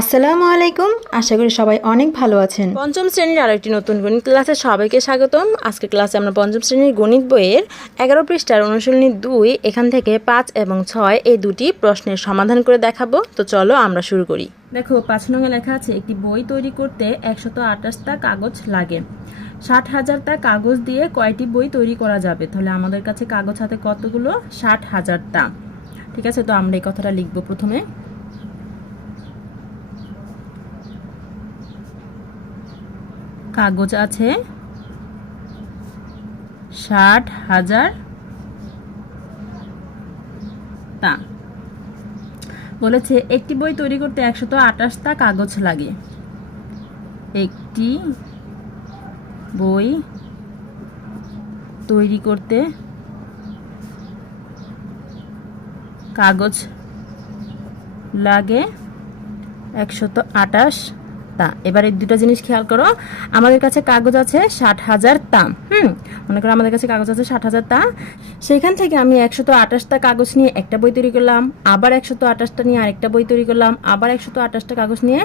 আসসালামু আলাইকুম। আশা করি সবাই অনেক ভালো আছেন। পঞ্চম শ্রেণির আরেকটি নতুন গণিত ক্লাসে সবাইকে স্বাগতম। আজকে ক্লাসে আমরা পঞ্চম শ্রেণির গণিত বইয়ের এগারো পৃষ্ঠার অনুশীলনী দুই এখান থেকে পাঁচ এবং ছয় এই দুটি প্রশ্নের সমাধান করে দেখাবো। তো চলো আমরা শুরু করি। দেখো পাঁচ নঙ্গে লেখা আছে একটি বই তৈরি করতে একশত আঠাশটা কাগজ লাগে। ষাট হাজারটা কাগজ দিয়ে কয়টি বই তৈরি করা যাবে? তাহলে আমাদের কাছে কাগজ হাতে কতগুলো? ষাট হাজারটা। ঠিক আছে তো আমরা এই কথাটা লিখব প্রথমে। কাগজ আছে। ষাট হাজার। তা। বলেছে, একটি বই তৈরি করতে একশত আঠাশটা কাগজ লাগে। একটি বই তৈরি করতে কাগজ লাগে। একশত আটাশ তা, এবার এই দুটো জিনিস খেয়াল করো। আমাদের কাছে কাগজ আছে ষাট হাজার তা, হুম? মনে করো আমাদের কাছে কাগজ আছে ষাট হাজার তা। সেখান থেকে আমি একশত আঠাশটা কাগজ নিয়ে একটা বই তৈরি করলাম, আবার একশত আঠাশটা নিয়ে আরেকটা বই তৈরি করলাম, আবার একশত আঠাশটা কাগজ নিয়ে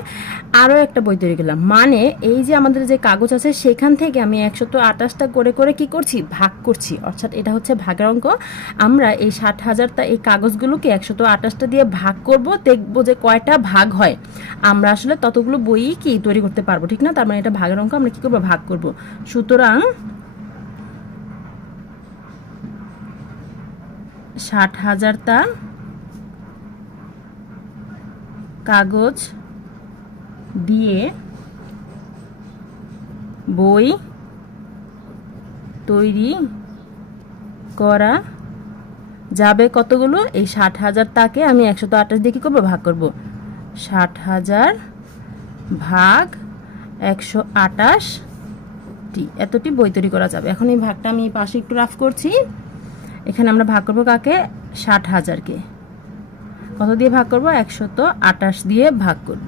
আরও একটা বই তৈরি করলাম। মানে এই যে আমাদের যে কাগজ আছে সেখান থেকে আমি একশত আঠাশটা করে করে কি করছি? ভাগ করছি। অর্থাৎ এটা হচ্ছে ভাগের অঙ্ক। আমরা এই ষাট হাজারটা এই কাগজগুলোকে একশত আঠাশটা দিয়ে ভাগ করব, দেখব যে কয়টা ভাগ হয়। আমরা আসলে ততগুলো বই কি তৈরি করতে পারব, ঠিক না? তার মানে এটা ভাগের অঙ্ক, আমরা কি করব? ভাগ করব। সুতরাং ষাট হাজারটা কাগজ দিয়ে বই তৈরি করা যাবে কতগুলো? এই ষাট হাজার তাকে আমি একশত আঠাশ দিয়ে কী করব? ভাগ করব। ষাট হাজার ভাগ একশো আটাশটি এতটি বই তৈরি করা যাবে। এখন এই ভাগটা আমি পাশে একটু রাফ করছি। এখানে আমরা ভাগ করব কাকে? ষাট হাজারকে। কত দিয়ে ভাগ করব? একশত আটাশ দিয়ে ভাগ করব।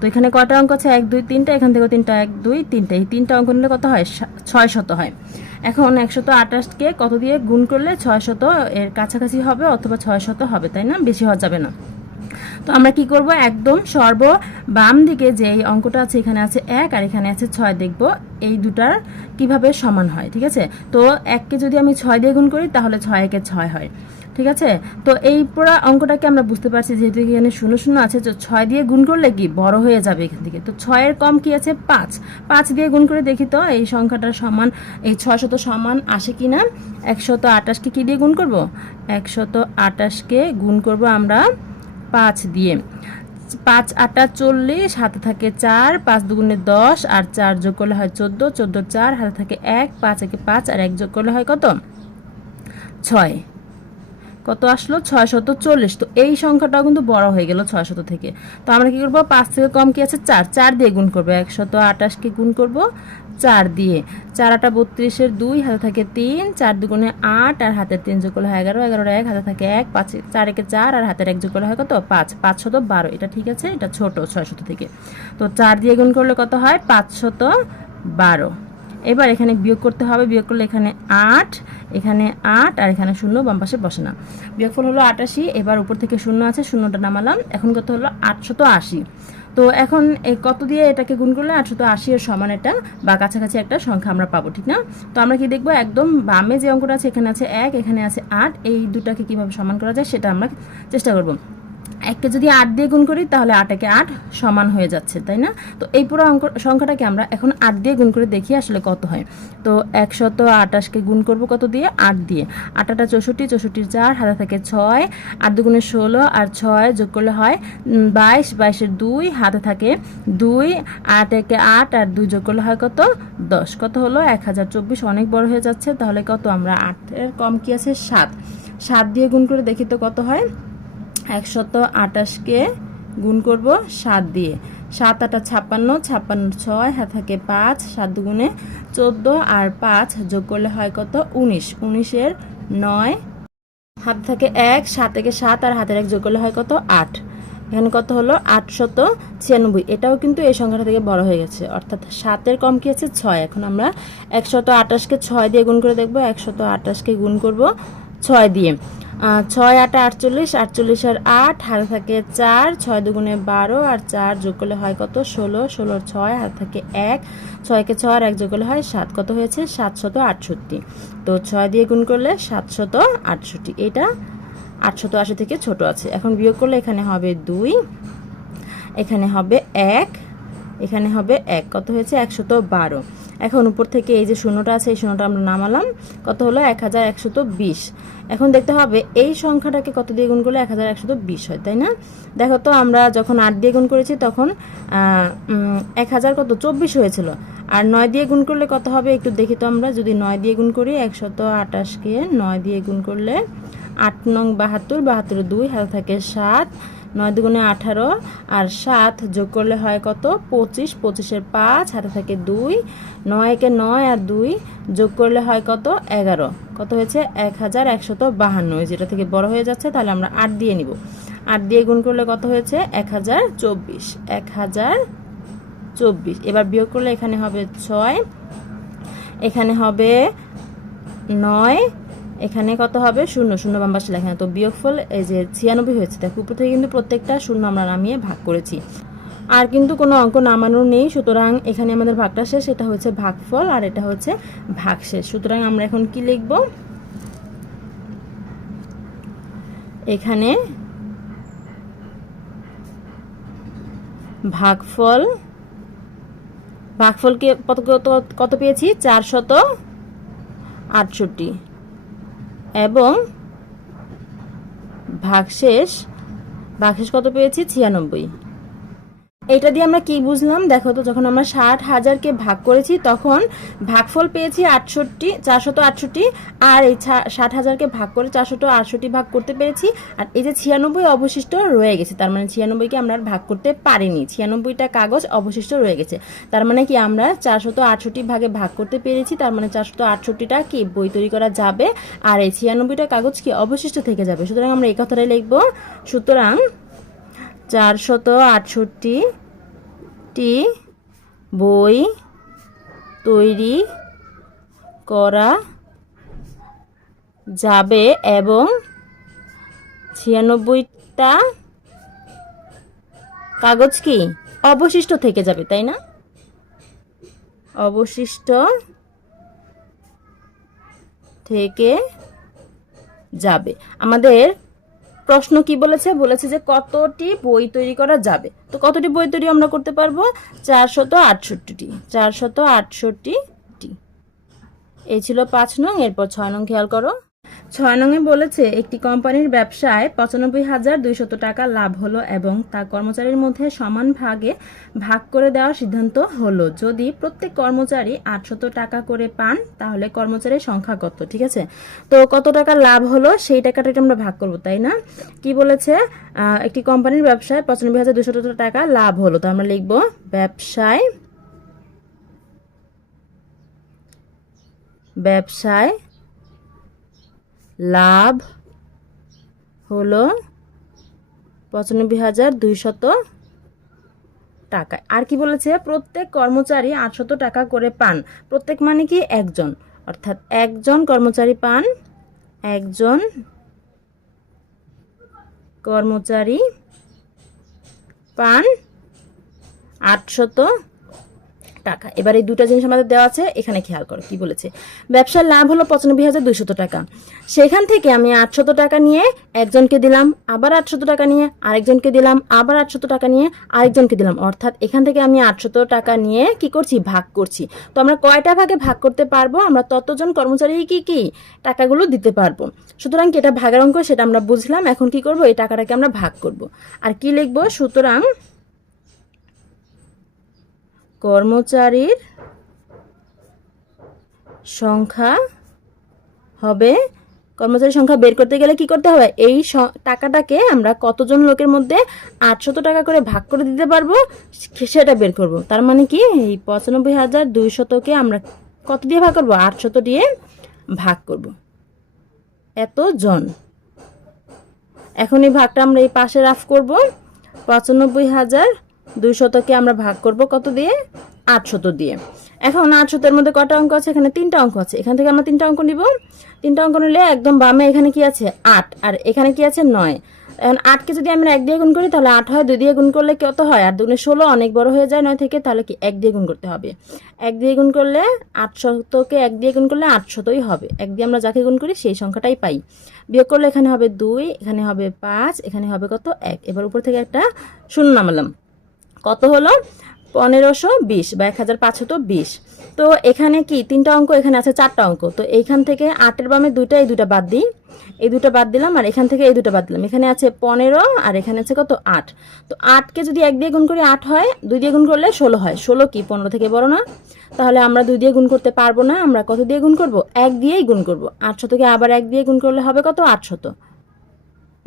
তো এখানে কয়টা অঙ্ক আছে? এক, দুই, তিনটা। এখান থেকে তিনটা, এক, দুই, তিনটা। এই তিনটা অঙ্ক নিলে কত হয়? ছয় শত হয়। এখন একশত আটাশকে কত দিয়ে গুণ করলে ছয় শত এর কাছাকাছি হবে অথবা ছয় শত হবে, তাই না? বেশি হওয়া যাবে না। তো আমরা কি করব? একদম সর্ব বাম দিকে যে এই অঙ্কটা আছে, এখানে আছে এক আর এখানে আছে ছয় দেখব এই দুটার কীভাবে সমান হয়, ঠিক আছে? তো এককে যদি আমি ছয় দিয়ে গুণ করি, তাহলে ছয় একে ছয় হয়, ঠিক আছে? তো এই পুরো অঙ্কটাকে আমরা বুঝতে পারছি, যেহেতু এখানে শূন্য শূন্য আছে, তো ছয় দিয়ে গুণ করলে কি বড় হয়ে যাবে এখান থেকে? তো ছয়ের কম কি আছে? পাঁচ। পাঁচ দিয়ে গুণ করে দেখি তো, এই সংখ্যাটার সমান, এই ছয় শত সমান আসে কি না? একশত আটাশকে কি দিয়ে গুণ করব? একশত আটাশকে গুণ করব আমরা পাঁচ দিয়ে। পাঁচ আটা চল্লিশ, হাতে থাকে চার, পাঁচ দুগুণে দশ, আর চার যোগ করলে হয় চোদ্দ চোদ্দ চার, হাতে থাকে এক, পাঁচ একে পাঁচ, আর এক যোগ করলে হয় কত? ছয়। কত আসলো? ছয় শত চল্লিশ। তো এই সংখ্যাটাও কিন্তু বড় হয়ে গেল ছয় শত থেকে। তো আমরা কি করব? পাঁচ থেকে কম কি আছে? চার। চার দিয়ে গুণ করব। একশত আটাশকে গুণ করব। চার দিয়ে। চার আটা বত্রিশের দুই, হাতে থাকে তিন, চার দুগুণে আট, আর হাতের তিন যোগ করলে হয় এগারো, এগারোর এক, হাতে থাকে এক, পাঁচ, চার একে চার, আর হাতের এক যোগ করলে হয় কত? পাঁচ পাঁচ শত বারো। এটা ঠিক আছে? এটা ছোট, ছয় শত থেকে। তো চার দিয়ে গুণ করলে কত হয়? পাঁচ শত বারো। এবার এখানে বিয়োগ করতে হবে। বিয়োগ করলে এখানে আট এখানে আট, আর এখানে শূন্য, বাম পাশে বসে না। বিয়োগফল হলো আটাশি। এবার উপর থেকে শূন্য আছে, শূন্যটা নামালাম। এখন কত হলো? আটশত আশি। তো এখন এই কত দিয়ে এটাকে গুণ করলে? আটশত আশি এর সমান এটা, বা কাছাকাছি একটা সংখ্যা আমরা পাবো, ঠিক না? তো আমরা কি দেখব? একদম বামে যে অঙ্কটা আছে, এখানে আছে এক, এখানে আছে আট, এই দুটাকে কীভাবে সমান করা যায় সেটা আমরা চেষ্টা করব। এককে যদি আট দিয়ে গুণ করি, তাহলে আটাকে আট সমান হয়ে যাচ্ছে, তাই না? তো এই পুরো অঙ্ক, সংখ্যাটাকে আমরা এখন আট দিয়ে গুণ করে দেখি আসলে কত হয়। তো একশত আটাশকে গুণ করব কত দিয়ে? আট দিয়ে। আটাটা চৌষট্টি, চৌষট্টির চার, হাতে থাকে ছয়। আট দুগুণে ষোলো আর ছয় যোগ করলে হয় বাইশ। বাইশের দুই, হাতে থাকে দুই। আট একে আট আর দুই যোগ করলে হয় কত? দশ। কত হলো? এক হাজার চব্বিশ। অনেক বড় হয়ে যাচ্ছে। তাহলে কত? আমরা আটের কম কি আছে? সাত। সাত দিয়ে গুণ করে দেখি তো কত হয়? একশত আটাশকে গুণ করব সাত দিয়ে। সাত আটা ছাপ্পান্ন ছাপ্পান্ন ছয় হাত থাকে পাঁচ, সাত দুগুণে চোদ্দ, আর পাঁচ যোগ করলে হয় কত? উনিশ। উনিশের নয়, হাত থাকে এক, সাত থেকে সাত, আর হাতের এক যোগ করলে হয় কত? আট। এখানে কত হলো? আটশত ছিয়ানব্বই। এটাও কিন্তু এই সংখ্যাটা থেকে বড় হয়ে গেছে। অর্থাৎ সাতের কম কি আছে? ছয়। এখন আমরা একশত আটাশকে ছয় দিয়ে গুণ করে দেখব। একশত আটাশকে গুণ করব ছয় দিয়ে। ছয় আট আটচল্লিশ আটচল্লিশ আর আট, হাতে থাকে চার, ছয় দুগুণে বারো আর চার যোগ করলে হয় কত? ষোলো, ষোলোর ছয়, হাতে থাকে এক, ছয়কে ছয় আর এক যোগ করলে হয় সাত। কত হয়েছে? সাতশত আটষট্টি। তো ছয় দিয়ে গুণ করলে সাতশত আটষট্টি। এটা আটশত আশি থেকে ছোট আছে। এখন বিয়োগ করলে এখানে হবে দুই, এখানে হবে এক, এখানে হবে এক। কত হয়েছে? একশত বারো। এখন উপর থেকে এই যে শূন্যটা আছে, এই শূন্যটা আমরা নামালাম। কত হলো? এক হাজার বিশ। এখন দেখতে হবে, এই সংখ্যাটাকে কত দিয়ে গুণ করলে? এক হাজার একশত বিশ হয়, তাই না? দেখো তো, আমরা যখন আট দিয়ে গুণ করেছি, তখন এক হাজার কত? চব্বিশ হয়েছিল। আর নয় দিয়ে গুণ করলে কত হবে? একটু দেখি তো আমরা, যদি নয় দিয়ে গুণ করি, একশত আটাশকে নয় দিয়ে গুণ করলে আট নং বাহাত্তর বাহাত্তর দুই, হাতে থাকে সাত। নয় দুগুণে আঠারো আর সাত যোগ করলে হয় কত? পঁচিশ। পঁচিশের পাঁচ, হাতে থাকে দুই। নয় একে নয় আর দুই যোগ করলে হয় কত? এগারো। কত হয়েছে? এক হাজার একশত বাহান্ন। যেটা থেকে বড় হয়ে যাচ্ছে, তাহলে আমরা আট দিয়ে নিব। আট দিয়ে গুণ করলে কত হয়েছে? এক হাজার চব্বিশ। এক হাজার চব্বিশ। এবার বিয়োগ করলে এখানে হবে ছয়। এখানে হবে নয়। এখানে কত হবে? শূন্য শূন্য বাম পাশে লেখা তো বিয়োগফল এই যে ছিয়ানব্বই হয়েছে দেখো উপর থেকে কিন্তু প্রত্যেকটা শূন্য আমরা নামিয়ে ভাগ করেছি। আর কিন্তু কোনো অঙ্ক নামানোর নেই, সুতরাং এখানে আমাদের ভাগটা শেষ, এটা হচ্ছে ভাগফল আর এটা হচ্ছে ভাগশেষ সুতরাং আমরা এখন কি লিখব? এখানে ভাগফল, ভাগফলকে কত, কত- কত পেয়েছি? চারশত আটষট্টি। এবং ভাগশেষ ভাগশেষ কত পেয়েছি? ছিয়ানব্বই। এটা দিয়ে আমরা কি বুঝলাম? দেখো তো, যখন আমরা ষাট হাজারকে ভাগ করেছি, তখন ভাগফল পেয়েছি আটষট্টি, চারশত আটষট্টি, আর এই ষাট হাজারকে ভাগ করে চারশত আটষট্টি ভাগ করতে পেরেছি, আর এই যে ছিয়ানব্বই অবশিষ্ট রয়ে গেছে, তার মানে ছিয়ানব্বইকে আমরা ভাগ করতে পারিনি। ছিয়ানব্বইটা কাগজ অবশিষ্ট রয়ে গেছে, তার মানে কি আমরা চারশত আটষট্টি ভাগে ভাগ করতে পেরেছি, তার মানে চারশত আটষট্টিটা কি বই তৈরি করা যাবে, আর এই ছিয়ানব্বইটা কাগজ কি অবশিষ্ট থেকে যাবে? সুতরাং আমরা এই কথাটাই লিখব। সুতরাং চারশত আটষট্টি টি বই তৈরি করা যাবে এবং ছিয়ানব্বইটা কাগজ কি অবশিষ্ট থেকে যাবে, তাই না? অবশিষ্ট থেকে যাবে। আমাদের প্রশ্ন কি বলেছে? বলেছে যে কতটি বই তৈরি করা যাবে? তো কতটি বই তৈরি আমরা করতে পারব? চারশত আটষট্টিটি। চারশত আটষট্টিটি। এই ছিল পাঁচ নং, এরপর ছয় নং খেয়াল করো। ছয় নংয়ে বলেছে, একটি কোম্পানির ব্যবসায় পঁচানব্বই হাজার দুইশত টাকা লাভ হলো এবং তা কর্মচারীর মধ্যে সমান ভাগে ভাগ করে দেওয়ার সিদ্ধান্ত হলো। যদি প্রত্যেক কর্মচারী আটশত টাকা করে পান, তাহলে কর্মচারীর সংখ্যা কত, ঠিক আছে? তো কত টাকা লাভ হলো, সেই টাকাটা আমরা ভাগ করব, তাই না? কি বলেছে? একটি কোম্পানির ব্যবসায় পঁচানব্বই হাজার দুশো টাকা লাভ হলো। তো আমরা লিখব, ব্যবসায় ব্যবসায় লাভ হলো পঁচানব্বই হাজার দুইশত টাকা। আর কি বলেছে? প্রত্যেক কর্মচারী আটশত টাকা করে পান। প্রত্যেক মানে কি? একজন। অর্থাৎ একজন কর্মচারী পান, একজন কর্মচারী পান আটশত টাকা। এবার এই দুটা জিনিস আমাদের দেওয়া আছে, এখানে খেয়াল করো, কি বলেছে? ব্যবসার লাভ হলো পঁচানব্বই হাজার দুইশত টাকা। সেখান থেকে আমি আটশত টাকা নিয়ে একজনকে দিলাম, আবার আটশত টাকা নিয়ে আরেকজনকে দিলাম, আবার আটশত টাকা নিয়ে আরেকজনকে দিলাম। অর্থাৎ এখান থেকে আমি আটশত টাকা নিয়ে কি করছি? ভাগ করছি। তো আমরা কয়টা ভাগে ভাগ করতে পারব? আমরা ততজন কর্মচারী কি কি টাকাগুলো দিতে পারব? সুতরাং এটা ভাগের অঙ্ক সেটা আমরা বুঝলাম। এখন কি করব? এই টাকাটাকে আমরা ভাগ করব। আর কি লিখব? সুতরাং কর্মচারীর সংখ্যা হবে, কর্মচারীর সংখ্যা বের করতে গেলে কি করতে হবে? এই টাকাটাকে আমরা কতজন লোকের মধ্যে আটশত টাকা করে ভাগ করে দিতে পারব? সেটা বের করব। তার মানে কি? এই পঁচানব্বই হাজার দুইশতকে আমরা কত দিয়ে ভাগ করব? আটশত দিয়ে ভাগ করব। এত জন এখন এই ভাগটা আমরা এই পাশে রাফ করব। পঁচানব্বই হাজার দুইশতকে আমরা ভাগ করব কত দিয়ে? আটশত দিয়ে। এখন আটশতের মধ্যে কটা অঙ্ক আছে? এখানে তিনটা অঙ্ক আছে। এখান থেকে আমরা তিনটা অঙ্ক নিব। তিনটা অঙ্ক নিলে একদম বামে এখানে কি আছে? আট। আর এখানে কি আছে? নয়। এখন আটকে যদি আমরা এক দিয়ে গুণ করি, তাহলে আট হয়। দুই দিয়ে গুণ করলে কত হয়? আর দুগুণে ষোলো অনেক বড় হয়ে যায়। নয় থেকে তাহলে কি এক দিয়ে গুণ করতে হবে? এক দিয়ে গুণ করলে আটশতকে এক দিয়ে গুণ করলে আটশতই হবে। এক দিয়ে আমরা যাকে গুণ করি, সেই সংখ্যাটাই পাই। বিয়োগ করলে এখানে হবে দুই, এখানে হবে পাঁচ, এখানে হবে কত? এক। এবার উপর থেকে একটা শূন্য নামালাম। কত হলো? পনেরোশো বিশ বা এক হাজার পাঁচশত বিশ। তো এখানে কি তিনটা অঙ্ক? এখানে আছে চারটা অঙ্ক। তো এইখান থেকে আটের বামে দুইটা, এই দুটা বাদ দিই। এই দুটো বাদ দিলাম আর এখান থেকে এই দুটো বাদ দিলাম। এখানে আছে পনেরো আর এখানে আছে কত? আট। তো আটকে যদি এক দিয়ে গুণ করি আট হয়, দুই দিয়ে গুণ করলে ষোলো হয়। ষোলো কি? পনেরো থেকে বড় না। তাহলে আমরা দুই দিয়ে গুণ করতে পারব না। আমরা কত দিয়ে গুণ করব? এক দিয়েই গুণ করব। আটশতকে আবার এক দিয়ে গুণ করলে হবে কত? আটশত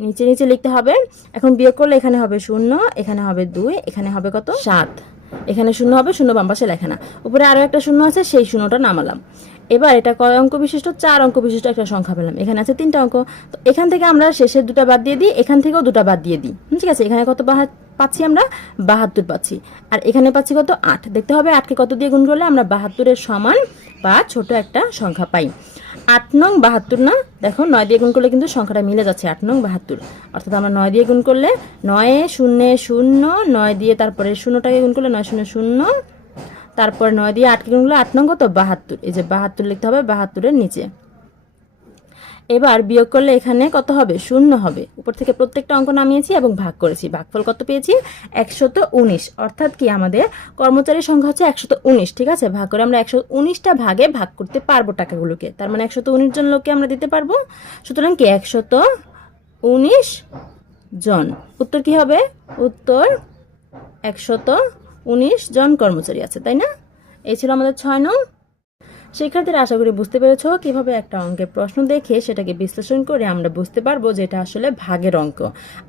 নিচে নিচে লিখতে হবে। এখন বিয়োগ করলে এখানে হবে শূন্য, এখানে হবে দুই, এখানে হবে কত? সাত। এখানে শূন্য হবে, শূন্য বাম পাশে লেখা না। উপরে আরও একটা শূন্য আছে, সেই শূন্যটা নামালাম। এবার এটা কয় অঙ্ক বিশিষ্ট? চার অঙ্ক বিশিষ্ট একটা সংখ্যা পেলাম। এখানে আছে তিনটা অঙ্ক। তো এখান থেকে আমরা শেষের দুটা বাদ দিয়ে দিই, এখান থেকেও দুটা বাদ দিয়ে দিই। ঠিক আছে? এখানে কত বাহা- পাচ্ছি আমরা? বাহাত্তর পাচ্ছি। আর এখানে পাচ্ছি কত? আট। দেখতে হবে আটকে কত দিয়ে গুণ করলে আমরা বাহাত্তরের সমান বা ছোট একটা সংখ্যা পাই। আট নং বাহাত্তর না? দেখো, নয় দিয়ে গুণ করলে কিন্তু সংখ্যাটা মিলে যাচ্ছে আট নং বাহাত্তর। অর্থাৎ আমরা নয় দিয়ে গুণ করলে নয়ে শূন্য শূন্য, নয় দিয়ে তারপরে শূন্যটাকে গুণ করলে নয় শূন্য শূন্য, তারপরে নয় দিয়ে আটকে গুণ করলে আট নং কত? বাহাত্তর। এই যে বাহাত্তর লিখতে হবে বাহাত্তরের নিচে। এবার বিয়োগ করলে এখানে কত হবে? শূন্য হবে। উপর থেকে প্রত্যেকটা অঙ্ক নামিয়েছি এবং ভাগ করেছি। ভাগফল কত পেয়েছি? একশত উনিশ। অর্থাৎ কি আমাদের কর্মচারীর সংখ্যা হচ্ছে একশত উনিশ, ঠিক আছে? ভাগ করে আমরা একশো উনিশটা ভাগে ভাগ করতে পারব টাকাগুলোকে। তার মানে একশত উনিশ জন লোককে আমরা দিতে পারব। সুতরাং কি একশত উনিশ জন? উত্তর কি হবে? উত্তর একশত উনিশ জন কর্মচারী আছে, তাই না? এই ছিল আমাদের ছয় নং শিক্ষার্থীরা আশা করি বুঝতে পেরেছ কীভাবে একটা অঙ্কের প্রশ্ন দেখে সেটাকে বিশ্লেষণ করে আমরা বুঝতে পারব যে এটা আসলে ভাগের অঙ্ক।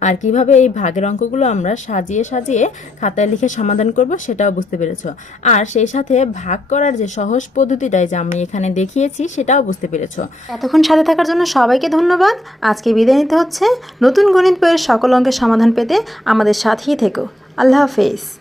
আর কীভাবে এই ভাগের অঙ্কগুলো আমরা সাজিয়ে সাজিয়ে খাতায় লিখে সমাধান করব সেটাও বুঝতে পেরেছ। আর সেই সাথে ভাগ করার যে সহজ পদ্ধতিটাই যে আমি এখানে দেখিয়েছি সেটাও বুঝতে পেরেছ। এতক্ষণ সাথে থাকার জন্য সবাইকে ধন্যবাদ। আজকে বিদায় নিতে হচ্ছে। নতুন গণিত বইয়ের সকল অঙ্কের সমাধান পেতে আমাদের সাথেই থেকো। আল্লাহ হাফেজ।